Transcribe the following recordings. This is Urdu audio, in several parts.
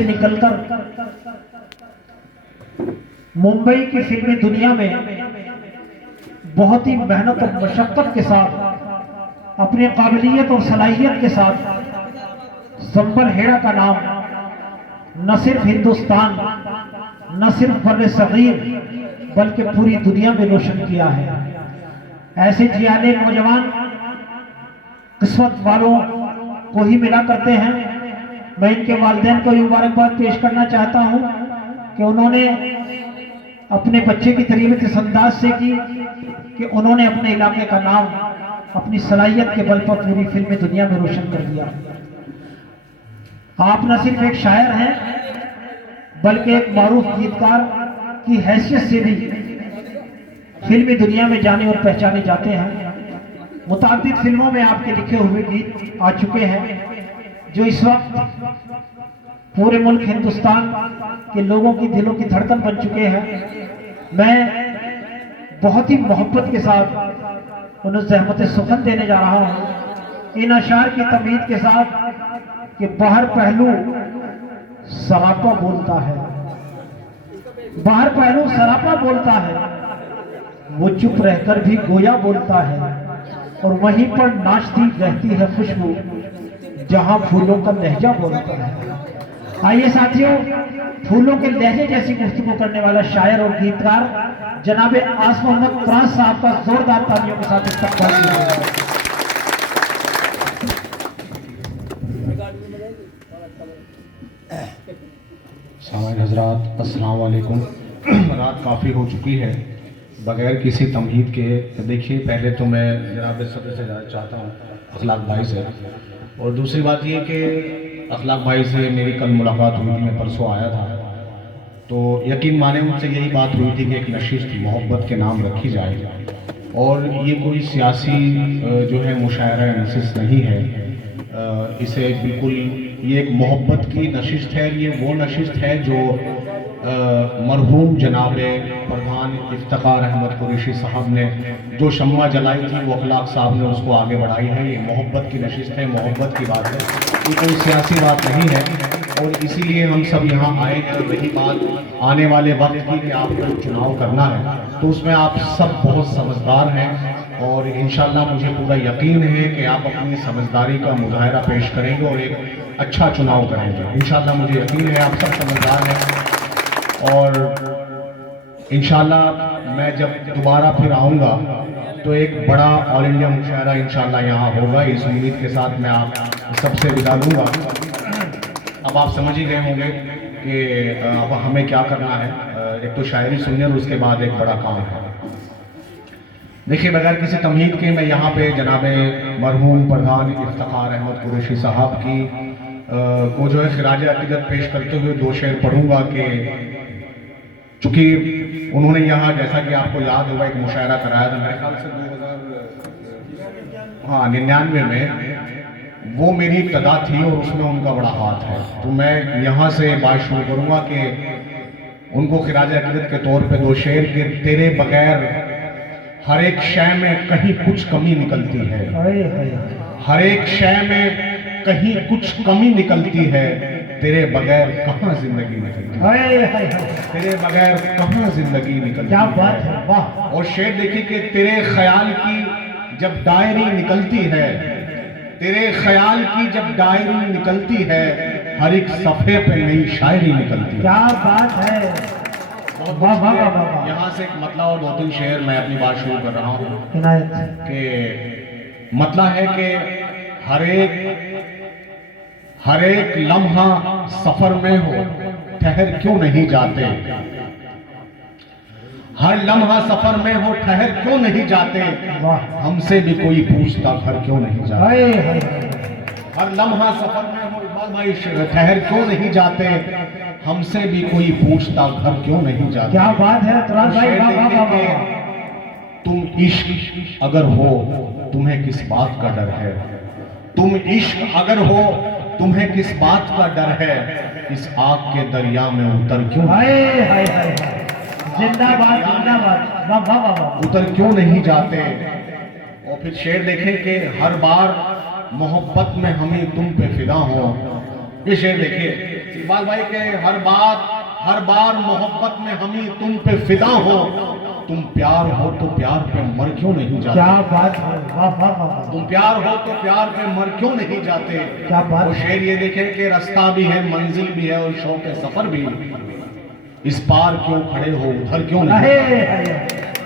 سے نکل کر ممبئی کی فلمی دنیا میں بہت ہی محنت اور مشقت کے ساتھ اپنی قابلیت اور صلاحیت کے ساتھ سنبل ہیڑا کا نام نہ صرف ہندوستان نہ صرف بر صغیر بلکہ پوری دنیا میں روشن کیا ہے۔ ایسے جیانے نوجوان قسمت والوں کو ہی ملا کرتے ہیں۔ میں ان کے والدین کو یہ مبارکباد پیش کرنا چاہتا ہوں کہ انہوں نے اپنے بچے کی تربیت اس انداز سے کی کہ انہوں نے اپنے علاقے کا نام اپنی صلاحیت کے بل پر پوری فلمی دنیا میں روشن کر دیا۔ آپ نہ صرف ایک شاعر ہیں بلکہ ایک معروف گیتکار کی حیثیت سے بھی فلمی دنیا میں جانے اور پہچانے جاتے ہیں۔ متعدد فلموں میں آپ کے لکھے ہوئے گیت آ چکے ہیں جو اس وقت پورے ملک ہندوستان کے لوگوں کی دلوں کی دھڑکن بن چکے ہیں۔ میں بہت ہی محبت کے ساتھ انہیں زحمت سخن دینے جا رہا ہوں ان اشعار کی تمہید کے ساتھ کہ باہر پہلو سراپا بولتا ہے، باہر پہلو سراپا بولتا ہے، وہ چپ رہ کر بھی گویا بولتا ہے، اور وہیں پر ناچتی رہتی ہے خوشبو جہاں پھولوں کا لہجہ بولتا ہے۔ آئیے ساتھیوں، پھولوں کے لہجے جیسی گفتگو کرنے والا شاعر اور گیتکار جناب آصف محمد فراز صاحب کا زوردار تالیوں کے ساتھ استقبال کیجیے۔ سامعین حضرات السلام علیکم۔ رات کافی ہو چکی ہے، بغیر کسی تمہید کے دیکھیے پہلے تو میں جناب صدر سے جانا چاہتا ہوں اخلاق بھائی سے، اور دوسری بات یہ کہ اخلاق بھائی سے میری کل ملاقات ہوئی تھی، میں پرسوں آیا تھا، تو یقین مانیں ان سے یہی بات ہوئی تھی کہ ایک نشست محبت کے نام رکھی جائے، اور یہ کوئی سیاسی جو ہے مشاعرہ نشست نہیں ہے، اسے بالکل یہ ایک محبت کی نشست ہے۔ یہ وہ نشست ہے جو مرحوم جناب پردھان افتخار احمد قریشی صاحب نے جو شمع جلائی تھی وہ اخلاق صاحب نے اس کو آگے بڑھائی ہے۔ یہ محبت کی نشست ہے، محبت کی بات ہے، یہ کوئی سیاسی بات نہیں ہے، اور اسی لیے ہم سب یہاں آئے ہیں۔ رہی بات آنے والے وقت کی کہ آپ کو چناؤ کرنا ہے، تو اس میں آپ سب بہت سمجھدار ہیں، اور انشاءاللہ مجھے پورا یقین ہے کہ آپ اپنی سمجھداری کا مظاہرہ پیش کریں گے اور ایک اچھا چناؤ کریں گے۔ انشاءاللہ مجھے یقین ہے آپ سب سمجھدار ہیں، اور انشاءاللہ میں جب دوبارہ پھر آؤں گا تو ایک بڑا آل انڈیا مشاعرہ انشاءاللہ یہاں ہوگا۔ اس امید کے ساتھ میں آپ سب سے ودا لوں گا۔ اب آپ سمجھ ہی گئے ہوں گے کہ اب ہمیں کیا کرنا ہے، ایک تو شاعری سننے اور اس کے بعد ایک بڑا کام ہے۔ دیکھیے بغیر کسی تمہید کے میں یہاں پہ جناب مرحوم پردھان افتخار احمد قریشی صاحب کی کو جو ہے خراج عقیدت پیش کرتے ہوئے دو شعر پڑھوں گا کہ چونکہ انہوں نے یہاں جیسا کہ آپ کو یاد ہوگا ایک مشاعرہ کرایا تھا میرے خیال سے 99 میں، وہ میری ابتدا تھی اور اس میں ان کا بڑا ہاتھ ہے، تو میں یہاں سے بات شروع کروں گا کہ ان کو خراج عقیدت کے طور پہ دو شعر کہ تیرے بغیر ہر ایک شے میں کہیں کچھ کمی نکلتی ہے، ہر ایک شے میں کہیں کچھ کمی نکلتی ہے، تیرے بغیر کہاں زندگی نکلتی ہے، تیرے بغیر کہاں زندگی نکلتی ہے۔ کیا بات ہے، واہ! اور شعر دیکھیں کہ تیرے خیال کی جب ڈائری نکلتی ہے، تیرے خیال کی جب ڈائری نکلتی ہے، ہر ایک صفحے پہ نئی شاعری نکلتی ہے۔ کیا بات ہے، واہ واہ واہ واہ! یہاں سے ایک مطلع اور دو تین شعر میں اپنی بات شروع کر رہا ہوں عنایت کہ مطلع ہے کہ ہر ایک لمحہ سفر میں ہو ٹھہر کیوں نہیں جاتے، ہر لمحہ سفر میں ہو ٹھہر کیوں نہیں جاتے، ہم سے بھی کوئی پوچھتا گھر کیوں نہیں جاتے، ہر لمحہ سفر میں ہو اقبال بھائی ٹھہر کیوں نہیں جاتے، ہم سے بھی کوئی پوچھتا گھر کیوں نہیں جاتے۔ کیا بات ہے تراز بھائی، واہ واہ واہ واہ! تم عشق اگر ہو تمہیں کس بات کا ڈر ہے، تم عشق اگر ہو تمہیں کس بات کا ڈر ہے، اس آگ کے دریا میں اتر کیوں ہائے ہائے ہائے! زندہ باد، زندہ باد، واہ واہ واہ واہ! اتر کیوں نہیں جاتے۔ اور پھر شعر دیکھیں کہ ہر بار محبت میں ہمیں تم پہ فدا ہوں۔ یہ شعر دیکھیں اقبال بھائی کے ہر بار محبت میں ہمیں تم پہ فدا ہو، تم پیار ہو تو پیار پہ مر کیوں نہیں جاتے؟ کیا بات ہے، واہ واہ واہ، تم پیار ہو تو پیار پہ مر کیوں نہیں جاتے؟ کیا بات وہ شعر یہ دیکھیں کہ رستہ بھی ہے، منزل بھی ہے اور شوق سفر بھی، اس پار کیوں کھڑے ہو ادھر کیوں نہیں؟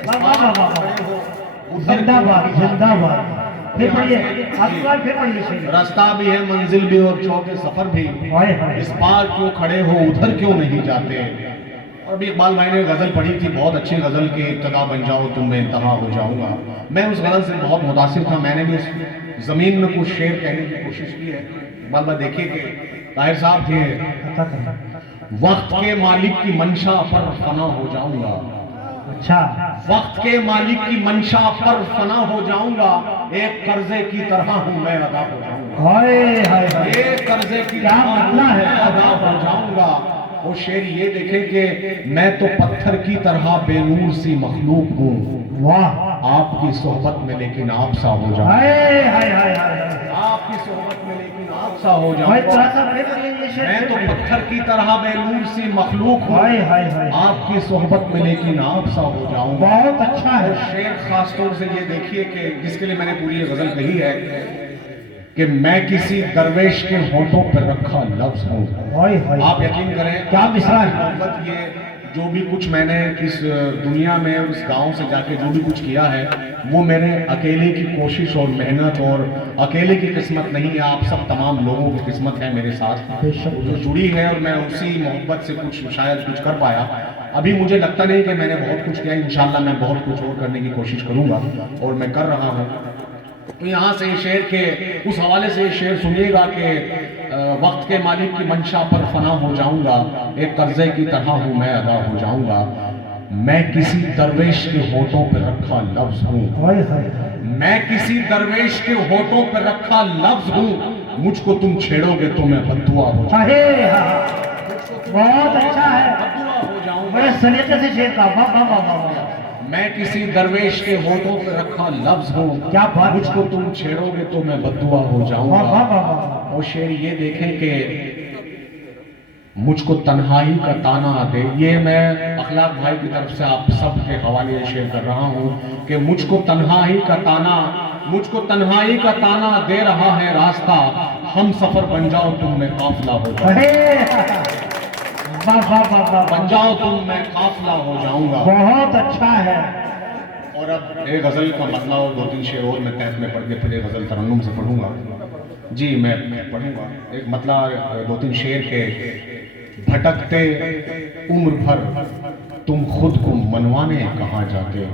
واہ واہ واہ واہ، زندہ باد زندہ باد، پھر پڑھیے آپ کی بات، پھر پڑھیے شعر۔ رستہ بھی ہے، منزل بھی اور شوق سفر بھی، ہائے ہائے، اس پار کیوں کھڑے ہو ادھر کیوں نہیں جاتے؟ اور ابھی اقبال بھائی نے غزل پڑھی تھی، بہت اچھی غزل کی، ابتدا بن جاؤ تم میں انتہا ہو جاؤں گا۔ میں اس غزل سے بہت متاثر تھا، میں نے بھی اس زمین میں کچھ شعر کہنے کی کوشش کی ہے۔ اقبال بھائی دیکھیے کہ طاہر صاحب تھے، وقت کے مالک کی منشا پر فنا ہو جاؤں گا، اچھا، وقت کے مالک کی منشا پر فنا ہو جاؤں گا، ایک قرضے کی طرح ہوں میں ادا ہو جاؤں گا، ہائے ہائے ہائے، ایک قرضے کی کیا طرح ہوں مطلب ہے؟ میں ادا ہو جاؤں گا۔ وہ شعر یہ دیکھیں کہ میں تو پتھر کی طرح بے نور سی مخلوق ہوں، واہ، آپ کی صحبت میں لیکن آپ سا ہو جاؤں، ہائے ہائے ہائے ہائے، آپ کی صحبت میں لیکن آپ سا ہو بھائی جاؤں، تھوڑا سا پھر پڑھیے یہ شعر۔ میں تو پتھر کی طرح بے نور سی مخلوق ہوں، ہائے ہائے ہائے، آپ کی صحبت میں لیکن آپ سا ہو جاؤں۔ بہت اچھا ہے، اور شعر خاص طور سے یہ دیکھیے کہ جس کے لیے میں نے پوری یہ غزل کہی ہے کہ میں کسی درویش کے ہونٹوں پر رکھا لفظ ہوں۔ ہائے ہائے، آپ یقین کریں کیا مصرع ہے؟ محبت، یہ جو بھی کچھ میں نے اس دنیا میں اس گاؤں سے جا کے جو بھی کچھ کیا ہے وہ میرے اکیلے کی کوشش اور محنت اور اکیلے کی قسمت نہیں ہے، آپ سب تمام لوگوں کی قسمت ہے میرے ساتھ بے شک، جو جڑی ہے، اور میں اسی محبت سے کچھ شاید کچھ کر پایا۔ ابھی مجھے لگتا نہیں کہ میں نے بہت کچھ کیا، انشاءاللہ میں بہت کچھ اور کرنے کی کوشش کروں گا اور میں کر رہا ہوں۔ تو یہاں سے یہ شعر کے اس حوالے سے یہ شعر سنیے گا کہ وقت کے مالک کی منشا پر فنا ہو جاؤں گا، ایک قرضے کی طرح ہوں میں ادا ہو جاؤں گا، میں کسی درویش کے ہونٹوں پہ رکھا لفظ ہوں، ہائے ہائے، میں کسی درویش کے ہونٹوں پہ رکھا لفظ ہوں، مجھ کو تم چھیڑو گے تو میں بددعا ہو جاؤں ہائے ہائے، بہت اچھا ہے، بددعا ہو جاؤں گا، بڑے سلیقے سے شعر کا، واہ واہ واہ واہ، میں کسی درویش کے ہونٹوں پہ رکھا لفظ ہوں، کیا بات، مجھ کو تم چھیڑو گے تو میں بددعا ہو جاؤں واہ واہ گا۔ واہ واہ، اور شعر یہ دیکھیں کہ مجھ کو تنہائی کا تانا دے، یہ میں اخلاق بھائی کی طرف سے آپ سب کے حوالے یہ شعر کر رہا ہوں کہ مجھ کو تنہائی کا تانا دے رہا ہے راستہ، ہم سفر بن جاؤ تم میں قافلہ ہو جاؤں، ہائے، واہ واہ واہ واہ، بن جاؤ تم میں قافلہ ہو جاؤں گا۔ بہت اچھا ہے، اور اب ایک غزل کا مطلع اور دو تین شعر اور میں تحت میں پڑھ کے پھر ایک غزل ترنم سے پڑھوں گا، جی میں پڑھوں گا ایک مطلع دو تین شعر کے۔ بھٹکتے عمر بھر تم خود کو منوانے کہاں جاتے،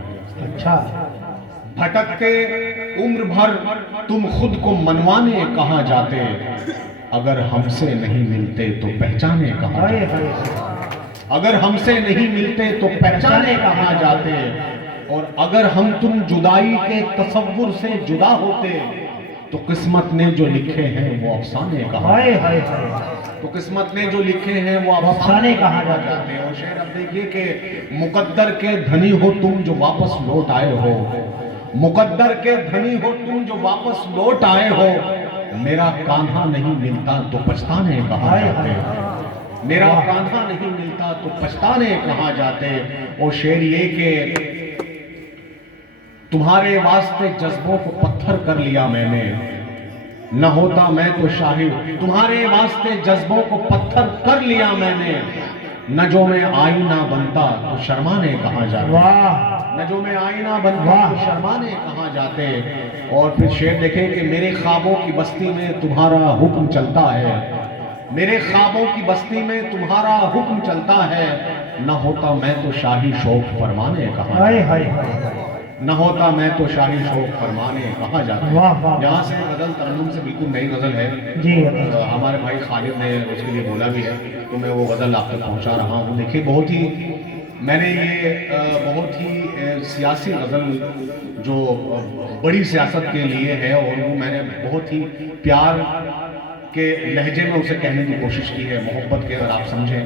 اچھا، بھٹکتے عمر بھر تم خود کو منوانے کہاں جاتے، اگر ہم سے نہیں ملتے تو پہچانے کہاں ہائے جاتے، ہائے، اگر ہم سے نہیں ملتے تو پہچانے کہاں جاتے، اور اگر ہم تم جدائی کے تصور سے جدا ہوتے تو قسمت نے جو لکھے ہیں وہ افسانے کہاں ہائے ہائے ہائے، تو قسمت نے جو لکھے ہیں وہ افسانے کہاں جاتے ہیں۔ اور شعر اب دیکھیے کہ مقدر کے دھنی ہو تم جو واپس لوٹ آئے ہو، مقدر کے دھنی ہو تم جو واپس لوٹ آئے ہو، میرا کانہا نہیں ملتا تو پچھتانے کہاں جاتے، میرا کانہا نہیں ملتا تو پچھتانے کہاں جاتے۔ اور شعر یہ کہ تمہارے واسطے جذبوں کو پتھر کر لیا میں نے، نہ ہوتا میں تو شاہد، تمہارے واسطے جذبوں کو پتھر کر لیا میں نے، نہ جو میں آئینہ بنتا تو شرمانے کہاں جاتے، واہ، نہ جو میں آئینہ بنتا تو شرمانے کہاں جاتے۔ اور پھر شعر دیکھیں کہ میرے خوابوں کی بستی میں تمہارا حکم چلتا ہے، میرے خوابوں کی بستی میں تمہارا حکم چلتا ہے، نہ ہوتا میں تو شاہی شوق فرمانے کہاں ہائے جاتے، ہائے ہائے، نہ ہوتا میں تو شاہی شوق فرمانے کہاں جاتے۔ واہ واہ، یہاں سے غزل ترنم سے بالکل نئی غزل ہے، جی، ہمارے بھائی خالد نے اس کے لیے بولا بھی ہے، تو میں وہ غزل آپ تک پہنچا رہا ہوں۔ دیکھیے بہت ہی میں نے یہ بہت ہی سیاسی غزل جو بڑی سیاست کے لیے ہے، اور وہ میں نے بہت ہی پیار کے لہجے میں اسے کہنے کی کوشش کی ہے، محبت کے، اگر آپ سمجھیں۔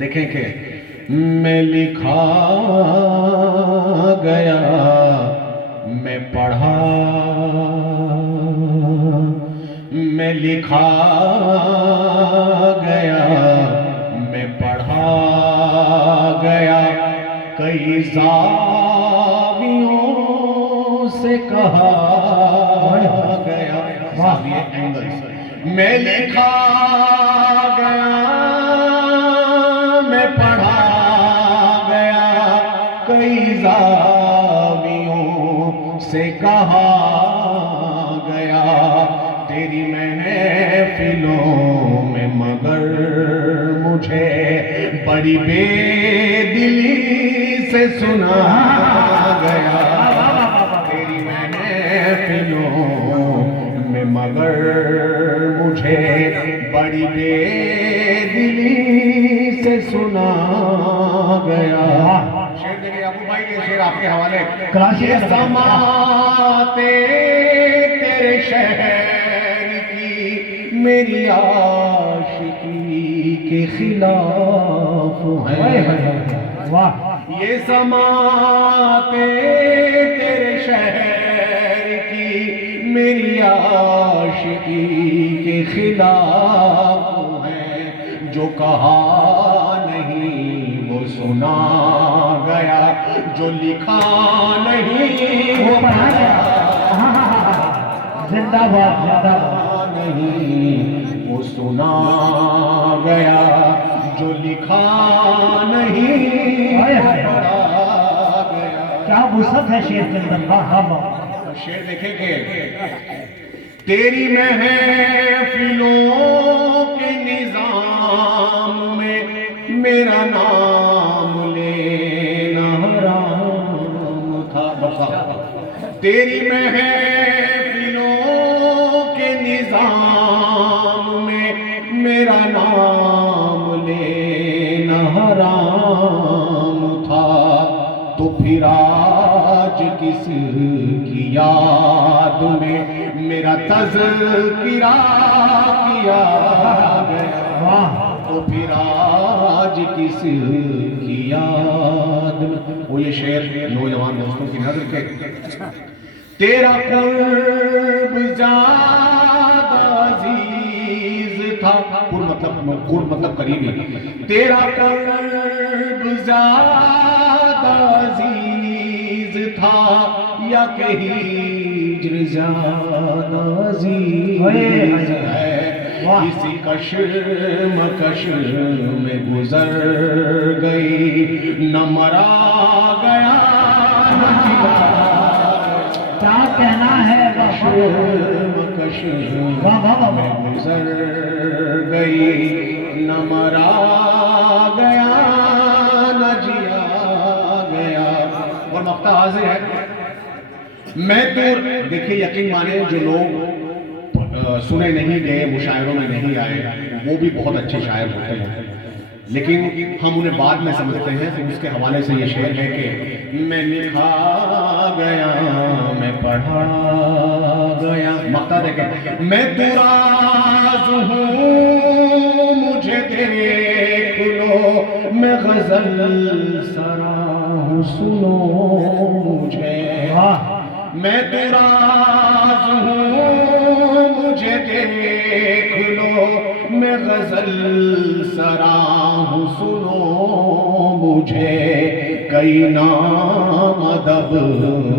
دیکھیں کہ میں لکھا گیا میں پڑھا، میں لکھا گیا کئی زاویوں سے کہا گیا زاویہ اینگل میں لکھا گیا میں پڑھا گیا کئی زاویوں سے کہا گیا تیری محفلوں میں مگر مجھے بڑی بے دلی سے سنا گیا تیری محفلوں میں مگر مجھے بڑی بے دلی سے سنا گیا شعر دیکھیں ابو بھائی یہ شعر آپ کے حوالے یہ سماعتیں تیرے شہر کی میری عاشقی کے خلاف ہیں یہ سماعتیں تیرے شہر کی میری عاشقی کے خلاف ہیں جو کہا نہیں وہ سنا گیا جو لکھا نہیں وہ پڑھا گیا زندہ باد زندہ باد نہیں وہ سنا گیا جو لکھا نہیں پڑھا گیا کیا وسعت ہے شعر کے اندر شعر دیکھیں کہ تیری محفلوں کے نظام میں میرا نام لینا حرام تھا تیری محفلوں کے نظام میں میرا نام لینا حرام تھا تو پھر آج کس کی یاد میں میرا تذکرہ کیا گیا تو پھر آج کس کی یاد میں وہ یہ شعر نوجوان دوستوں کی نظر کے تیرا قرب زیادہ عزیز تھا قرب مطلب قریبی تیرا قرب زیادہ عزیز تھا یا کہ ہجر زیادہ عزیز ہے اسی کشمکش میں گزر گئی نہ مرا گیا نہ جیا کیا کہنا ہے کشمکش میں گزر گئی نہ مرا گیا نہ جیا گیا اور مقطع حاضر ہے میں تو دیکھیں یقین مانے جو لوگ سنے نہیں گئے مشاعروں میں نہیں آئے وہ بھی بہت اچھے شاعر ہوتے ہیں لیکن ہم انہیں بعد میں سمجھتے ہیں تو اس کے حوالے سے یہ شعر ہے کہ میں لکھا گیا میں پڑھا گیا مقطع دیکھیں میں تو راز ہوں مجھے دیکھ لو میں غزل سرا ہوں سنو مجھے میں تو راز ہوں مجھے دیکھ لو میں غزل سرا ہوں سنو مجھے کئی نام ادب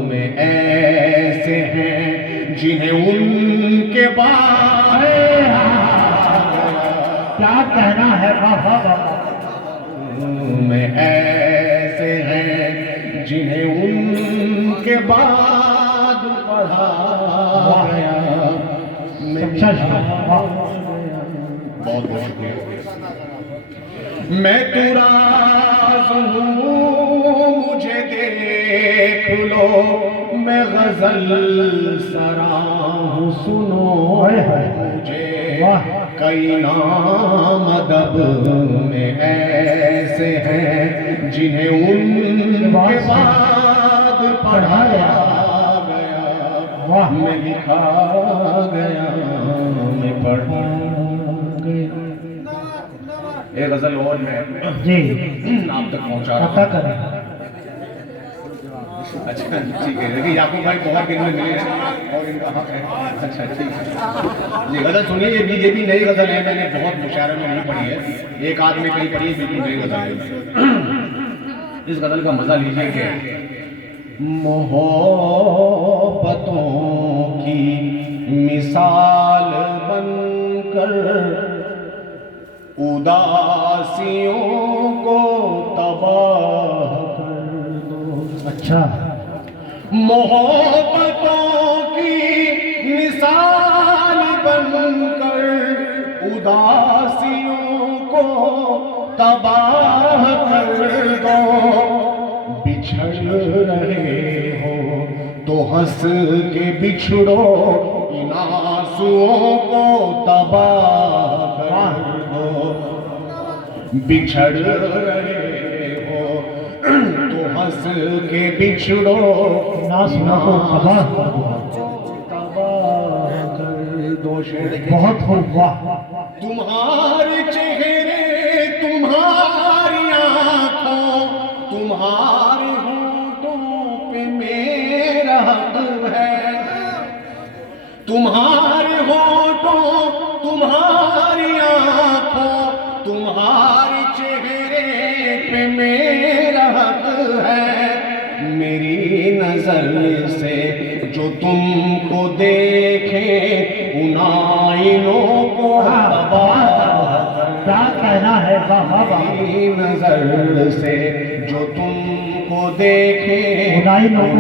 میں ایسے ہیں جنہیں ان کے بارے کیا کہنا ہے میں ایسے ہیں جنہیں ان کے بعد پڑھا گیا بہت بہت شکریہ میں تو راز ہوں مجھے دیکھ لو میں غزل سرا ہوں سنو مجھے کئی نام ادب میں ایسے ہیں جنہیں ان کے بعد پڑھایا گیا میں لکھا گیا میں پڑھا گیا ایک غزل اور میں جی آپ تک پہنچا رہا عطا کریں اچھا ٹھیک ہے دیکھیے یعقوب بھائی بہت دن میں ملے ہیں اور ان کا حق ہے اچھا ٹھیک ہے یہ غزل سنیے یہ بھی نئی غزل ہے میں نے بہت مشاعرے میں نہیں پڑھی ہے ایک آدمی کہیں پڑھی ہے بالکل نئی غزل ہے اس غزل کا مزہ لیجئے کہ محبتوں کی مثال بن کر اداسیوں کو تباہ کر دو. اچھا. محبتوں کی مثال بن کر اداسیوں کو تباہ کر دو. بچھڑ رہے ہو تو ہنس کے بچھڑو ان آنسوؤں کو تباہ کر دو. بچھڑ رہے ہو تو ہنس کے بچھڑو ان آنسوؤں کو تباہ کر دو. کر دو. بہت خوب. واہ. تمہارے چہرے تمہاری آنکھوں تمہارے ہونٹوں پہ میرا حق ہے. تمہارے ہونٹوں تمہاری آنکھوں تمہارے چہرے پہ میرا حق ہے. میری نظر سے جو تم کو دیکھے ان آئینوں کو کیا کہنا ہے. واہ واہ واہ. میری نظر سے جو تم کو دیکھے ان آئینوں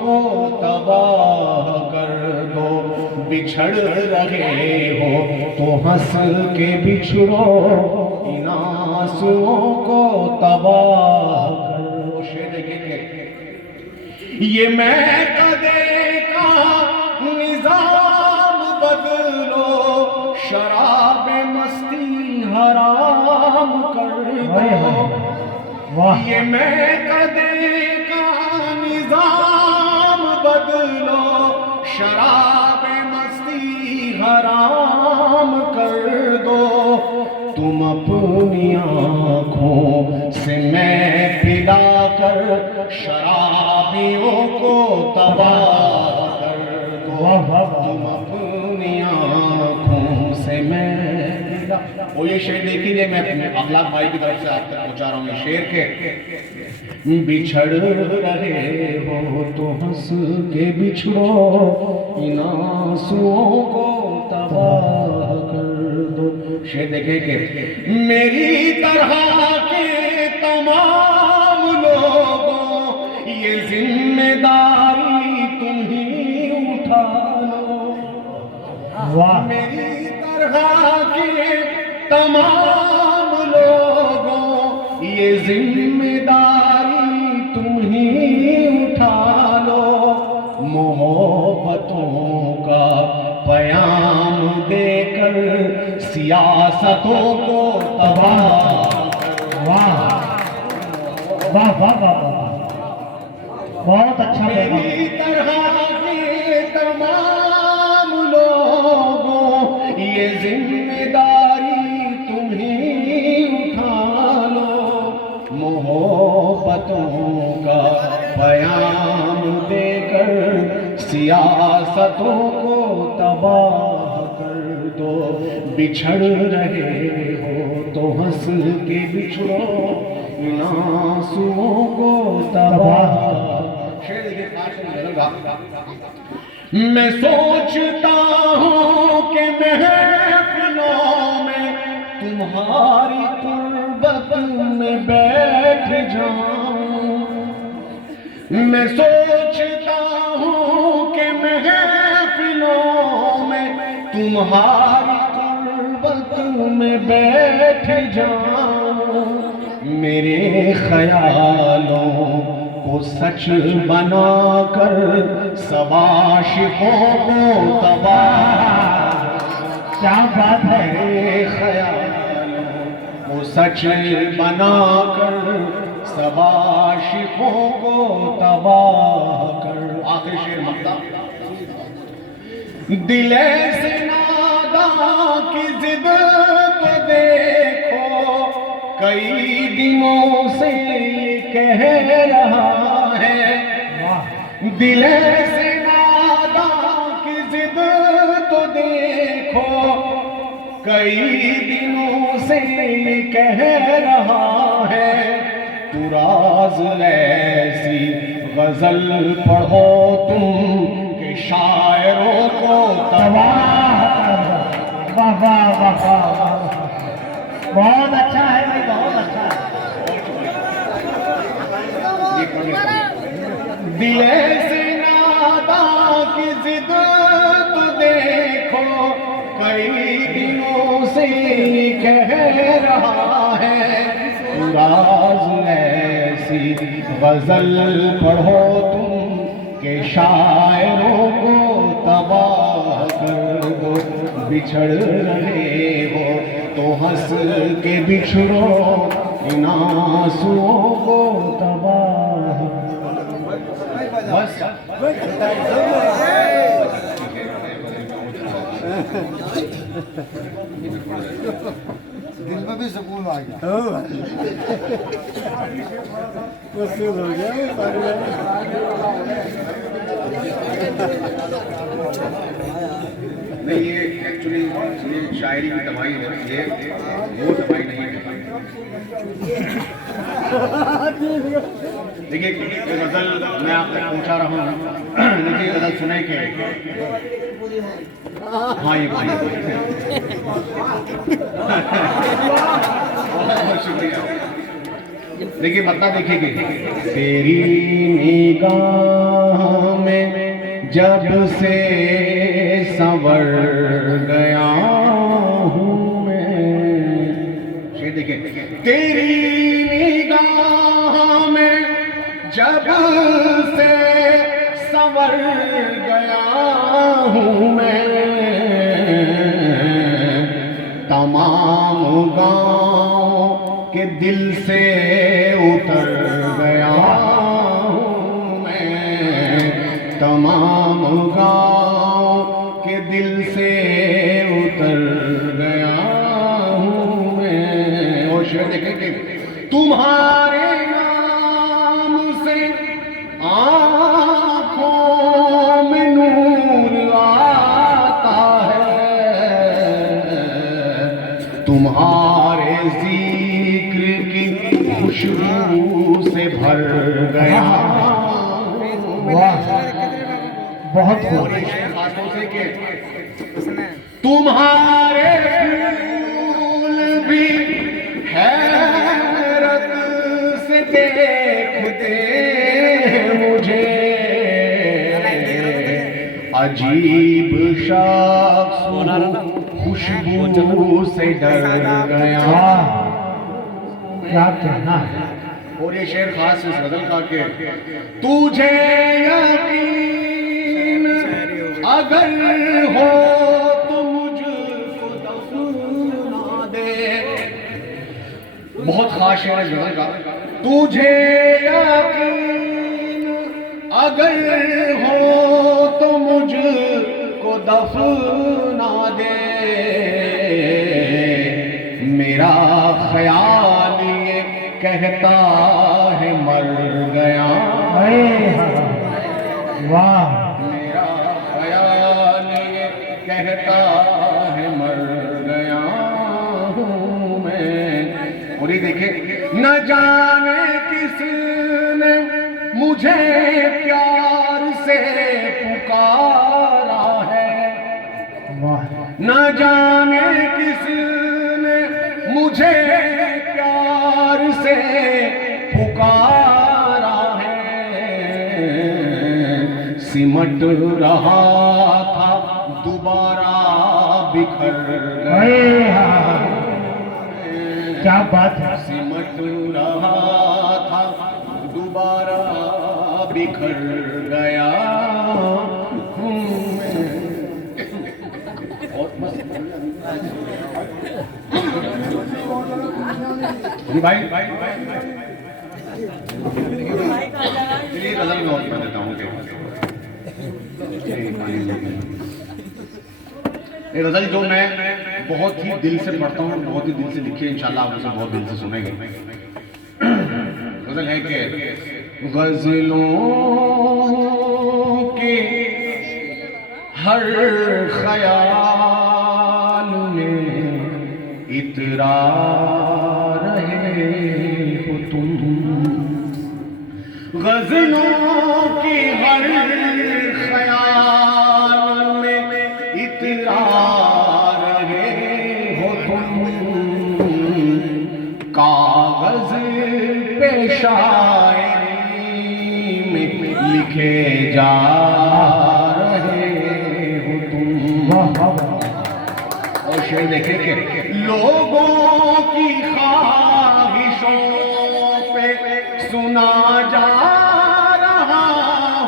کو تباہ کر دو. بچھڑ رہے ہو تو ہنس کے بچھڑو ان آنسوؤں کو تباہ کر دو. یہ محکدے کا نظام بدلو شراب مستی حرام کر دو. واہ. یہ محکدے کا نظام بدلو شراب مستی حرام کر دو. تم اپنی آنکھوں سے میں پلا کر شرابیوں کو تباہ کر دو. تم اپنی آنکھوں سے میں پلا. وہ یہ شعر دیکھیے میں اپنے اخلاق بھائی کی طرف سے آپ تک پہنچا رہا ہوں. یہ شعر کے بچھڑ رہے ہو تو ہنس کے بچھڑو ان آنسوؤں کو تباہ کر دو. شعر دیکھیں کہ میری طرح کے تمام لوگوں یہ ذمہ داری تم ہی اٹھا لو. واہ. میری طرح کے تمام لوگوں یہ ذمہ داری تم ہی اٹھا لو. محبتوں کا پیام دے کر سیاستوں کو تباہ. واہ واہ واہ واہ. بہت اچھا. میری طرح کے تمام لوگوں یہ ذمہ داری تم ہی اٹھا لو. محبتوں کا پیام دے کر سیاستوں کو تباہ کر دو. بچھڑ رہے ہو تو ہنس کے بچھڑو ان آنسوؤں کو تباہ. میں سوچتا ہوں کہ محفلوں میں تمہاری قربت میں بیٹھ جاؤں. میں سوچتا ہوں کہ محفلوں میں تمہاری قربت میں بیٹھ جاؤں. میرے خیالوں کو سچ بنا کر سب عاشقوں کو تباہ. کیا بات ہے. میرے خیالوں کو سچ بنا کر سب عاشقوں کو تباہ کر. آخری شعر مقطع. دل سے ناداں کی ضد کو دیکھو کئی دنوں سے کہہ رہا ہے. دل سے ناداں کی ضد تو دیکھو کئی دنوں سے کہہ رہا ہے. تو راز ایسی غزل پڑھو تم کہ شاعروں کو واہ واہ واہ واہ واہ، بہت اچھا ہے بھائی، بہت اچھا ہے۔ دل سے ناداں کی ضد تو دیکھو کئی دنوں سے کہہ رہا ہے، راز ایسی غزل پڑھو تم کہ شاعروں کو تباہ کر دو، بچھڑ رہے ہو تو ہنس کے بچھڑو، ان آنسوؤں کو تباہ بس دل میں بھی سکون آ گیا۔ نہیں، یہ ایکچولی شاعری کی دوائی ہے، یہ وہ دوائی نہیں ہے۔ دیکھیے یہ غزل میں آپ تک پہنچا رہا ہوں، دیکھیے غزل سنیں کہ ہاں یہ بہت شکریہ۔ دیکھیے مطلب دیکھیے کہ تیری نگاہ میں جب سے سنور گیا ہوں میں، شعر دیکھیں، تیری نگاہ میں جب سے سنور گیا ہوں میں، تمام گاؤں کے دل سے اتر گیا ہوں میں، تمام گاؤں کے دل سے اتر گیا ہوں میں۔ اور شعر دیکھیں کہ تمہارے نام سے آنکھوں میں نور آتا ہے، تمہارے ذکر کی خوشبو سے بھر گیا۔ واہ بہت خوب۔ خاصوں سے کہ تمہارے پھول بھی حیرت سے دیکھتے مجھے، عجیب شخص خوشبو سے ڈر گیا۔ کیا کہنا ہے۔ اور یہ شعر خاص اس غزل کا کہ تجھے یقین اگر ہو تو مجھ کو دفنا دے، بہت خاص شعر ہے غزل کا، تجھے یقین اگر ہو تو مجھ کو دفنا دے، میرا خیال یہ کہتا ہے مر گیا، واہ میرا خیال یہ کہتا ہے مر گیا ہوں میں۔ اور یہ دیکھیں، نہ جانے کس نے مجھے پیار سے پکارا ہے، نہ جانے کس نے مجھے پیار سے پکارا ہے، سمٹ رہا تھا دوبارہ بکھر گیا، کیا بات ہے۔ سمٹ رہا تھا دوبارہ بکھر گیا ہوں میں۔ بھائی چلیے غزل میں اور پڑھ دیتا ہوں کہ یہ غزل جو میں بہت ہی دل سے پڑھتا ہوں، بہت ہی دل سے لکھی ہے، انشاءاللہ آپ اسے بہت دل سے سنیں گے۔ غزل ہے کہ غزلوں کے ہر خیال میں اترا رہے ہو تم، غزلوں کی ہر خیال میں اترا رہے ہو تم، کاغذ پہ شاعری میں لکھے جا رہے ہو تم۔ اور شعر دیکھیں کہ لوگوں کی خواہشوں پہ سنا جا رہا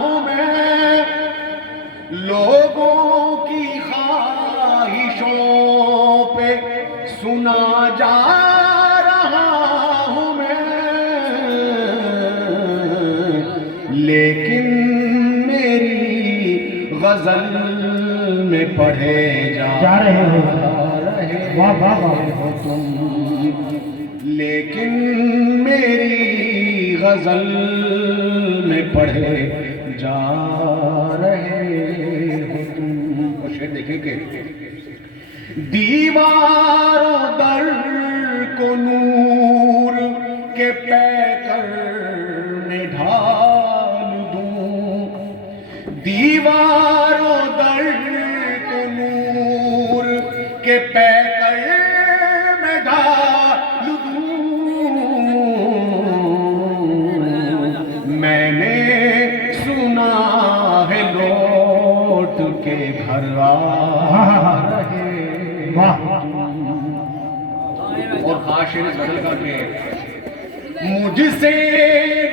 ہوں میں، لوگوں کی خواہشوں پہ سنا جا رہا ہوں میں، لیکن میری غزل میں پڑھے جا رہے ہو تم، لیکن میری غزل میں پڑھے جا رہے ہو تم۔ اور شعر دیکھیں کہ دیواروں در کو نور کے پیکر میں ڈھال دوں، دیواروں در کو نور کے پیکر میں ڈھال دوں، میں نے سنا ہے لوٹ کے گھر آ رہے اور خاص شعر اس غزل کا کہ مجھ سے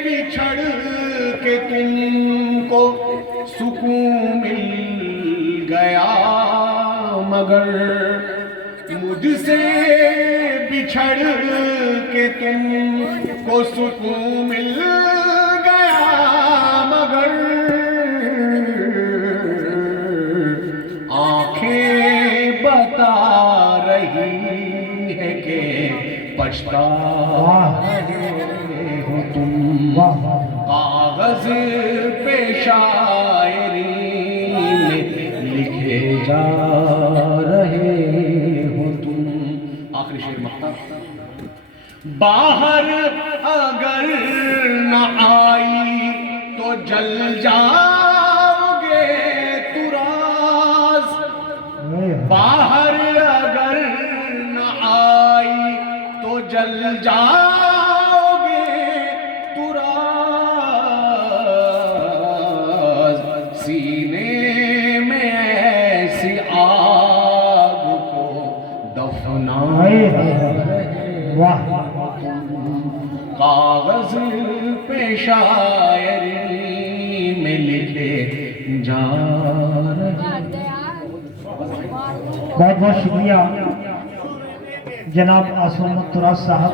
بچھڑ کے تم کو سکون مل گیا، مگر مجھ سے بچھڑ کے تم کو سکون مل گیا، مگر آنکھیں بتا رہی ہے کہ پچھتا رہے ہو تم، کاغذ پہ شاعری میں لکھے جا رہے ہو تم۔ آخری شعر مقطع، باہر اگر نہ آئی تو جل جاؤ گے تراز، باہر اگر نہ آئی تو جل جاؤ گے تراز، سینے میں ایسی آگ کو دفنا کاغذ پہ شاعری میں لکھے جا رہے۔ بہت بہت شکریہ جناب عاصم محمد تراز صاحب۔